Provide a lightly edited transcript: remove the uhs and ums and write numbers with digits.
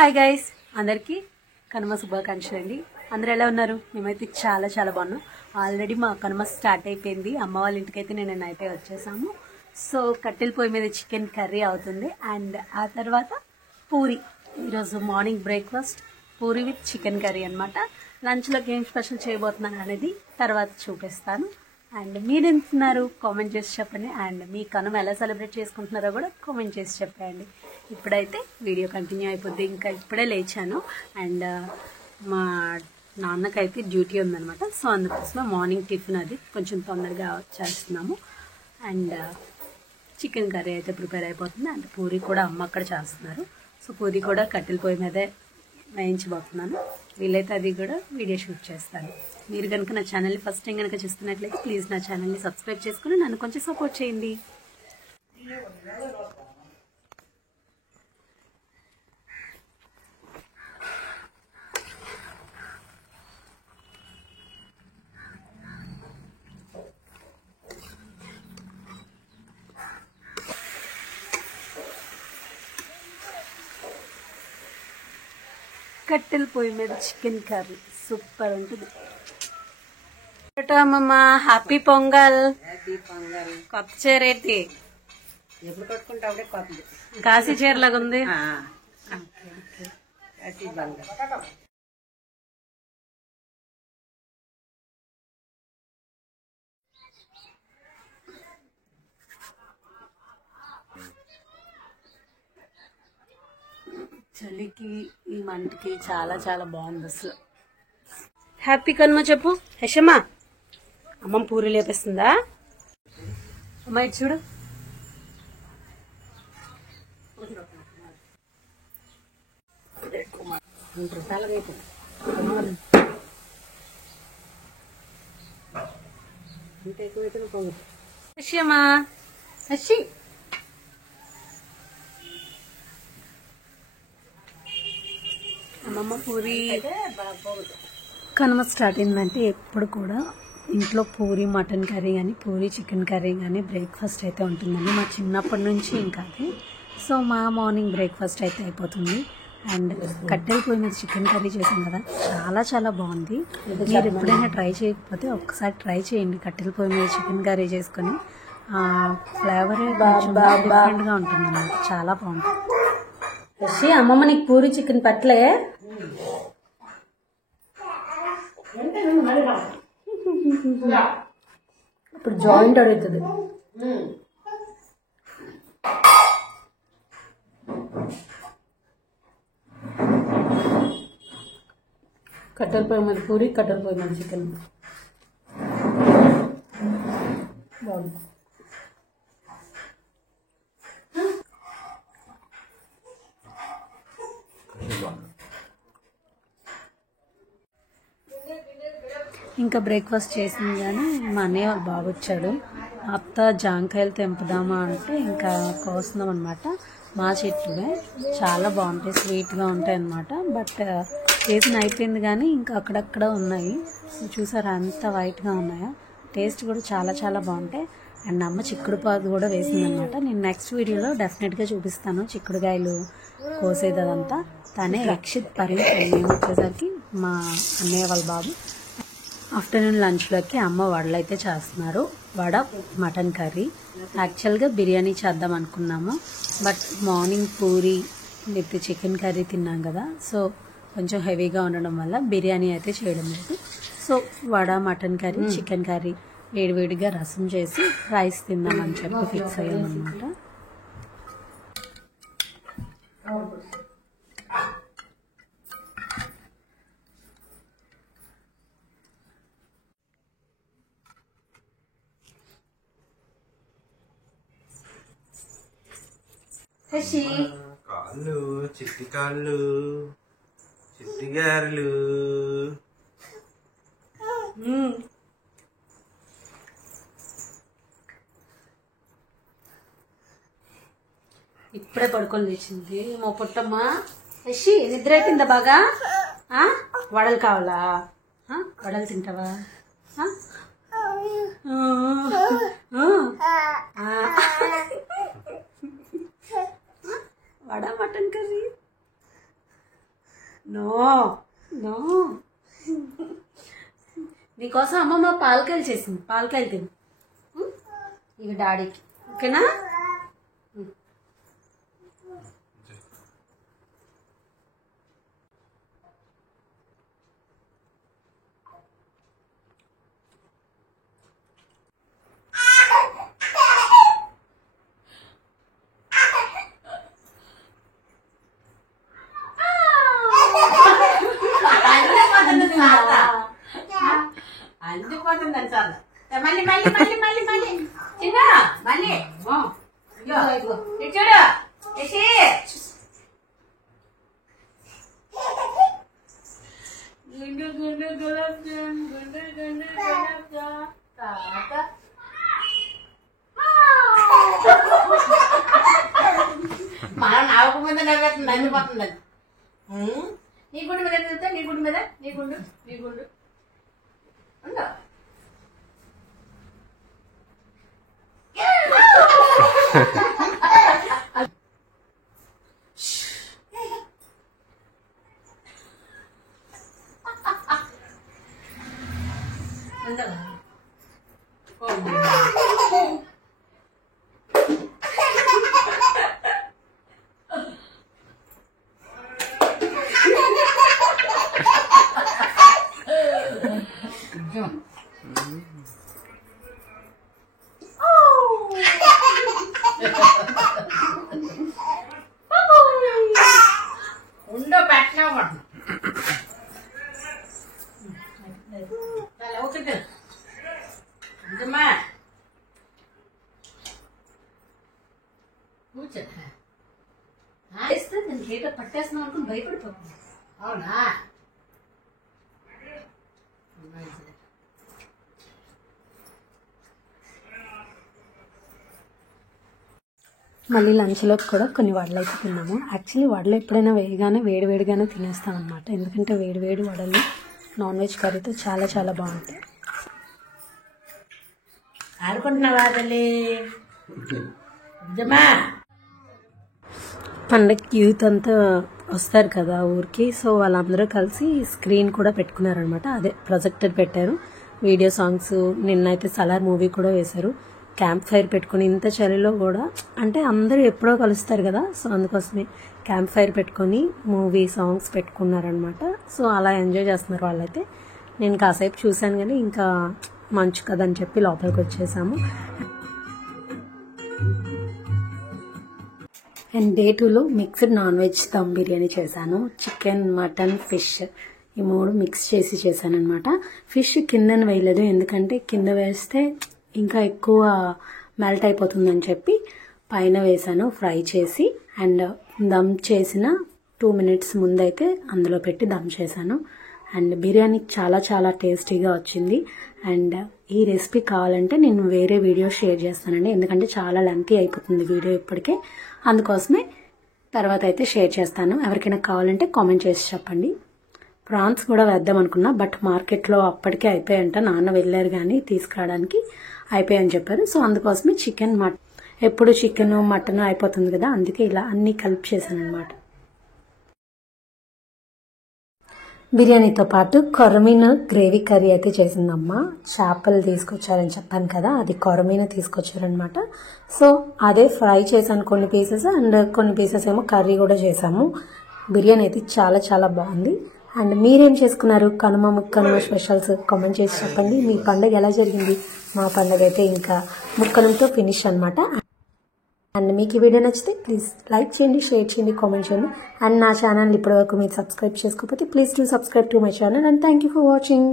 Hi guys, అందరికీ కనుమ శుభాకాంక్షలు అండి. అందరూ ఎలా ఉన్నారు? మేమైతే చాలా చాలా బాగున్నాం. ఆల్రెడీ మా కనుమ స్టార్ట్ అయిపోయింది. అమ్మ వాళ్ళ ఇంటికైతే నేను నైటే వచ్చేసాము. సో కట్టెల పొయ్యి మీద చికెన్ కర్రీ అవుతుంది అండ్ ఆ తర్వాత పూరి. ఈరోజు morning breakfast puri with chicken curry అనమాట. లంచ్లోకి ఏం స్పెషల్ చేయబోతున్నాను అనేది తర్వాత చూపిస్తాను. అండ్ మీరు తింటున్నారు కామెంట్ చేసి చెప్పండి. అండ్ మీ కనుమ ఎలా సెలబ్రేట్ చేసుకుంటున్నారో కూడా కామెంట్ చేసి చెప్పండి. ఇప్పుడైతే వీడియో కంటిన్యూ అయిపోద్ది. ఇంకా ఇప్పుడే లేచాను అండ్ మా నాన్నకైతే డ్యూటీ ఉందనమాట. సో అందుకోసమే మార్నింగ్ టిఫిన్ అది కొంచెం తొందరగా చేస్తున్నాము. అండ్ చికెన్ కర్రీ అయితే ప్రిపేర్ అయిపోతుంది. అండ్ పూరి కూడా అమ్మ అక్కడ చేస్తున్నారు. సో పూరి కూడా కట్టెల పొయ్యి మీదే వేయించబోతున్నాను. వీలైతే అది కూడా వీడియో షూట్ చేస్తాను. మీరు కనుక నా ఛానల్ని ఫస్ట్ టైం కనుక చూస్తున్నట్లయితే ప్లీజ్ నా ఛానల్ని సబ్స్క్రైబ్ చేసుకుని నన్ను కొంచెం సపోర్ట్ చేయండి. కట్టెల పొయ్యి మీద చికెన్ కర్రీ సూపర్ ఉంటుంది. అమ్మమ్మ హ్యాపీ పొంగల్. కొత్త చీర ఏంటి? ఎప్పుడు కట్టుకుంటావుడే కొత్తది. కాశీ చీరలాగా ఉంది. చలికి ఈ మంటకి చాలా చాలా బాగుంది అసలు. హ్యాపీ కనుమ చెప్పు యశమ్మా. అమ్మమ్మ పూరి లేపిస్తుందా? అమ్మ ఇటు చూడు. యశమ్మా యశి అమ్మమ్మ పూరి. కనుమ స్టార్ట్ అయిందంటే ఎప్పుడు కూడా ఇంట్లో పూరి మటన్ కర్రీ కానీ పూరి చికెన్ కర్రీ కానీ బ్రేక్ఫాస్ట్ అయితే ఉంటుందండి. మా చిన్నప్పటి నుంచి ఇంకా అది. సో మా మార్నింగ్ బ్రేక్ఫాస్ట్ అయితే అయిపోతుంది. అండ్ కట్టెల పొయ్యి మీద చికెన్ కర్రీ చేసాం కదా, చాలా చాలా బాగుంది. మీరు ఎప్పుడైనా ట్రై చేయకపోతే ఒక్కసారి ట్రై చేయండి. కట్టెల పొయ్యి మీద చికెన్ కర్రీ చేసుకొని ఫ్లేవరే డిఫరెంట్గా ఉంటుంది అన్నమాట. చాలా బాగుంటుంది. అమ్మమ్మ నీకు పూరి చికెన్ పట్లే. ఇప్పుడు జాయింట్ అడుగుతుంది. కట్టెల పొయ్యి మీద పూరి, కట్టెల పొయ్యి మీద చికెన్ బాగుంది. ఇంకా బ్రేక్ఫాస్ట్ చేసింది కానీ మా అన్నయ్య వాళ్ళ బాబు వచ్చాడు. అత్త జాంకాయలు తెంపుదామా అంటే ఇంకా కోస్తున్నాం అనమాట. మా చెట్టువే చాలా బాగుంటాయి, స్వీట్గా ఉంటాయి అన్నమాట. బట్ సీజన్ అయిపోయింది కానీ ఇంకా అక్కడక్కడ ఉన్నాయి. చూసారా ఎంత వైట్గా ఉన్నాయో. టేస్ట్ కూడా చాలా చాలా బాగుంటాయి. అండ్ అమ్మ చిక్కుడు పాదు కూడా వేసిందనమాట. నేను నెక్స్ట్ వీడియోలో డెఫినెట్గా చూపిస్తాను చిక్కుడుకాయలు కోసేది అదంతా. తనే యక్షిత్ పరిణితి. మేము వచ్చేసరికి మా అన్నయ్య వాళ్ళ బాబు. ఆఫ్టర్నూన్ లంచ్లోకి అమ్మ వడలు అయితే చేస్తున్నారు. Vada mutton curry. యాక్చువల్గా బిర్యానీ చేద్దాం అనుకున్నాము, but morning puri with chicken curry తిన్నాం కదా, సో కొంచెం హెవీగా ఉండడం వల్ల బిర్యానీ అయితే చేయడం లేదు. So vada mutton curry chicken curry వేడివేడిగా రసం చేసి రైస్ తిందామని చెప్పి ఫిక్స్ అయ్యామన్నమాట. కాళ్ళు చిట్టి కాళ్ళు చిట్టి గారెలు. ఇప్పుడే పడుకొని లేచింది మా పుట్టమ్మ. యశి నిద్ర అయిపోయిందా బాగా? వడలు కావాలా? వడలు తింటావా? వడ మటన్ కర్రీ నో నో నీకోసం అమ్మమ్మ పాలకాయలు చేసింది, పాలకాయలు తిను. ఇక డాడీకి ఓకేనా? అందుకోతుందని సార్ మళ్ళీ మళ్ళీ మళ్ళీ మళ్ళీ మళ్ళీ చిన్న మళ్ళీ చూడు గుండు గుండు గులాబ్ జామ్ గుండు గుండు గులాబ్ జామ్ తాత మనం నవ్వకముందు నవ్వుతుంది అందిపోతుందని నీ గుండు మీద తిరుగుతా నీ గుండు మీద నీ గుండు ఉండు ఉండో పెట్టినా అవుతుంది అంతమ్మా కూర్చో నేను హేటర్ పట్టేస్తున్నాం అనుకుని భయపడిపోతుంది. అవునా మళ్ళీ లంచ్లోకి కూడా కొన్ని వడలు అయితే తిన్నాము. యాక్చువల్లీ వడలు ఎప్పుడైనా వేడివేడిగానే తినేస్తాం అనమాట. ఎందుకంటే వేడి వడలు నాన్ వెజ్ కర్రీతో చాలా చాలా బాగుంటాయి. ఆడుకుంటున్నావా తల్లి నిజమా? పండగకి యూత్ అంతా వస్తారు కదా ఊరికి. సో వాళ్ళందరూ కలిసి స్క్రీన్ కూడా పెట్టుకున్నారనమాట. అదే ప్రొజెక్టర్ పెట్టారు, వీడియో సాంగ్స్. నిన్నైతే సలార్ మూవీ కూడా వేశారు. క్యాంప్ ఫైర్ పెట్టుకుని ఇంత చలిలో కూడా, అంటే అందరూ ఎప్పుడో కలుస్తారు కదా, సో అందుకోసమే క్యాంప్ ఫైర్ పెట్టుకొని మూవీ సాంగ్స్ పెట్టుకున్నారనమాట. సో అలా ఎంజాయ్ చేస్తున్నారు వాళ్ళైతే. నేను కాసేపు చూశాను కానీ ఇంకా మంచు కదని చెప్పి లోపలికి వచ్చేసాము. అండ్ డే 2లో mixed non veg dum biryani చేశాను. చికెన్, మటన్, ఫిష్ ఈ 3 మిక్స్ చేసి చేశాను అనమాట. ఫిష్ కిందన వేయలేదు, ఎందుకంటే కింద వేస్తే ఇంకా ఎక్కువ మెల్ట్ అయిపోతుందని చెప్పి పైన వేసాను ఫ్రై చేసి. అండ్ దమ్ చేసిన 2 minutes ముందైతే అందులో పెట్టి దమ్ చేశాను. అండ్ బిర్యానీ చాలా చాలా టేస్టీగా వచ్చింది. అండ్ ఈ రెసిపీ కావాలంటే నేను వేరే వీడియో షేర్ చేస్తానండి, ఎందుకంటే చాలా లెంతీ అయిపోతుంది వీడియో ఇప్పటికే. అందుకోసమే తర్వాత అయితే షేర్ చేస్తాను. ఎవరికైనా కావాలంటే కామెంట్ చేసి చెప్పండి. ప్రాన్స్ కూడా వేద్దాం అనుకున్నా, బట్ మార్కెట్లో అప్పటికే అయిపోయాయంట. నాన్న వెళ్ళారు కానీ తీసుకురావడానికి, అయిపోయాయని చెప్పారు. సో అందుకోసమే చికెన్, ఎప్పుడు చికెన్ మటన్ అయిపోతుంది కదా, అందుకే ఇలా అన్నీ కలిపి చేశాను అనమాట. బిర్యానీతో పాటు కొరమీన గ్రేవీ కర్రీ అయితే చేసిందమ్మ. చేపలు తీసుకొచ్చారని చెప్పాను కదా, అది కొరమీన తీసుకొచ్చారనమాట. సో అదే ఫ్రై చేశాను కొన్ని పీసెస్, అండ్ కొన్ని పీసెస్ ఏమో కర్రీ కూడా చేసాము. బిర్యానీ అయితే చాలా చాలా బాగుంది. అండ్ మీరేం చేసుకున్నారు? కనుమ స్పెషల్స్ కామెంట్ చేసి చెప్పండి. మీ పండుగ ఎలా జరిగింది? మా పండుగ అయితే ఇంకా ముక్కలంతో ఫినిష్ అనమాట. అండ్ మీకు ఈ వీడియో నచ్చితే ప్లీజ్ లైక్ చేయండి, షేర్ చేయండి, కామెంట్ చేయండి. అండ్ నా ఛానల్ ఇప్పటివరకు మీరు సబ్స్క్రైబ్ చేసుకోకపోతే please do subscribe to my channel. And thank you for watching.